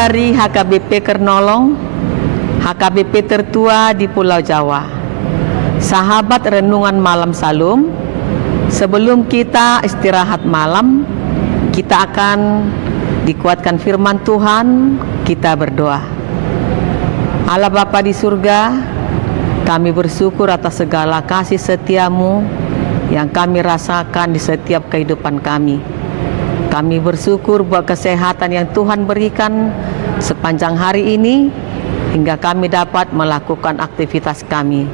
dari HKBP Kernolong, HKBP tertua di Pulau Jawa. Sahabat Renungan Malam Salum, sebelum kita istirahat malam, kita akan dikuatkan firman Tuhan. Kita berdoa. Allah Bapa di surga, kami bersyukur atas segala kasih setiamu yang kami rasakan di setiap kehidupan kami. Kami bersyukur buat kesehatan yang Tuhan berikan sepanjang hari ini hingga kami dapat melakukan aktivitas kami.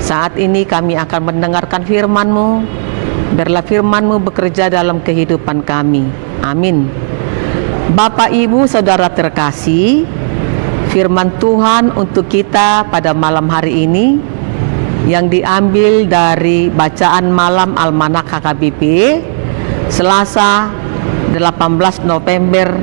Saat ini kami akan mendengarkan firman-Mu. Biarlah firman-Mu bekerja dalam kehidupan kami. Amin. Bapak, Ibu, Saudara terkasih, firman Tuhan untuk kita pada malam hari ini yang diambil dari bacaan malam Almanak HKBP Selasa 18 November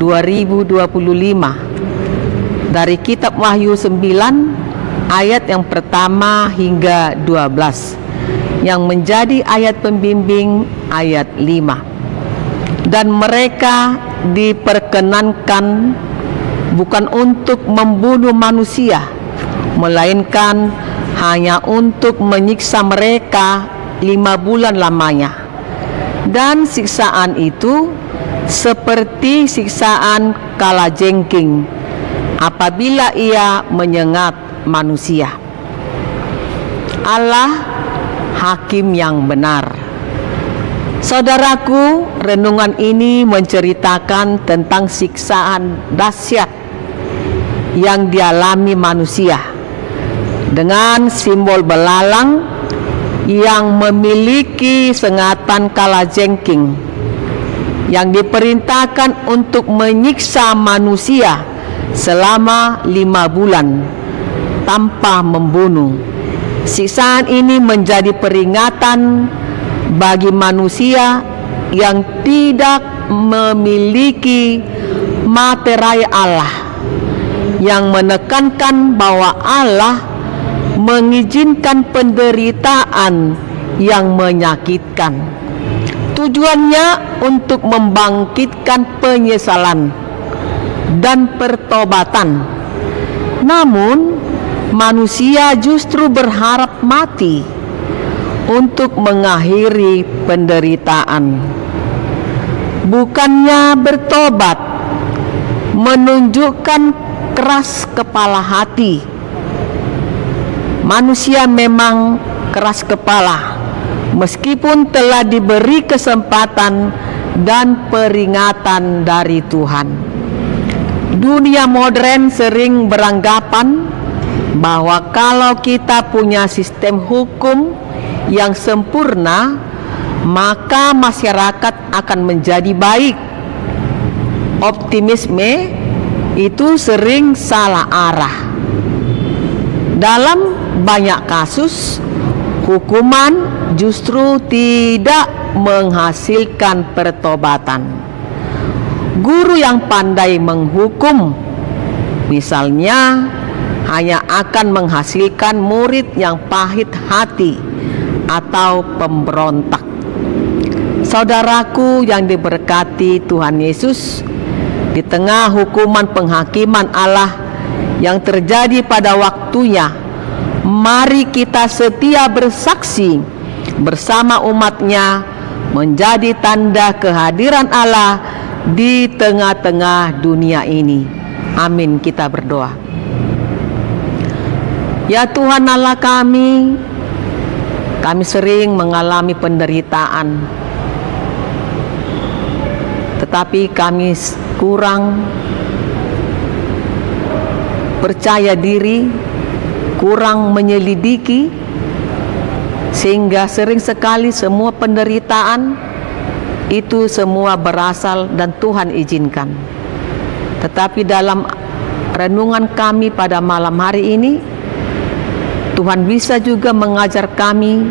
2025 dari kitab Wahyu 9 ayat yang pertama hingga 12 yang menjadi ayat pembimbing ayat 5. Dan mereka diperkenankan bukan untuk membunuh manusia, melainkan hanya untuk menyiksa mereka 5 bulan lamanya. Dan siksaan itu seperti siksaan kalajengking apabila ia menyengat manusia. Allah hakim yang benar. Saudaraku, renungan ini menceritakan tentang siksaan dahsyat yang dialami manusia dengan simbol belalang yang memiliki sengatan kalajengking yang diperintahkan untuk menyiksa manusia selama 5 bulan tanpa membunuh. Siksaan ini menjadi peringatan bagi manusia yang tidak memiliki materai Allah, yang menekankan bahwa Allah mengizinkan penderitaan yang menyakitkan. Tujuannya untuk membangkitkan penyesalan dan pertobatan. Namun, manusia justru berharap mati untuk mengakhiri penderitaan. Bukannya bertobat, menunjukkan keras kepala hati. Manusia memang keras kepala meskipun telah diberi kesempatan dan peringatan dari Tuhan. Dunia modern sering beranggapan bahwa kalau kita punya sistem hukum yang sempurna, maka masyarakat akan menjadi baik. Optimisme itu sering salah arah. Dalam banyak kasus, hukuman justru tidak menghasilkan pertobatan. Guru yang pandai menghukum, misalnya, hanya akan menghasilkan murid yang pahit hati atau pemberontak. Saudaraku yang diberkati Tuhan Yesus, di tengah hukuman penghakiman Allah yang terjadi pada waktunya, mari kita setia bersaksi bersama umat-Nya menjadi tanda kehadiran Allah di tengah-tengah dunia ini. Amin. Kita berdoa. Ya Tuhan Allah kami sering mengalami penderitaan, tetapi kami kurang percaya diri, kurang menyelidiki, sehingga sering sekali semua penderitaan itu semua berasal dan Tuhan izinkan. Tetapi dalam renungan kami pada malam hari ini, Tuhan bisa juga mengajar kami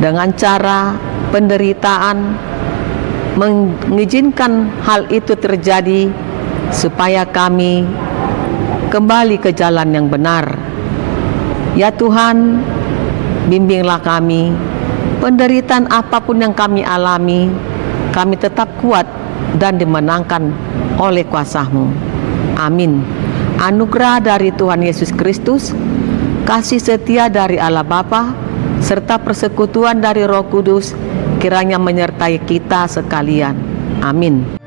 dengan cara penderitaan, mengizinkan hal itu terjadi supaya kami kembali ke jalan yang benar. Ya Tuhan, bimbinglah kami. Penderitaan apapun yang kami alami, kami tetap kuat dan dimenangkan oleh kuasa-Mu. Amin. Anugerah dari Tuhan Yesus Kristus, kasih setia dari Allah Bapa, serta persekutuan dari Roh Kudus kiranya menyertai kita sekalian. Amin.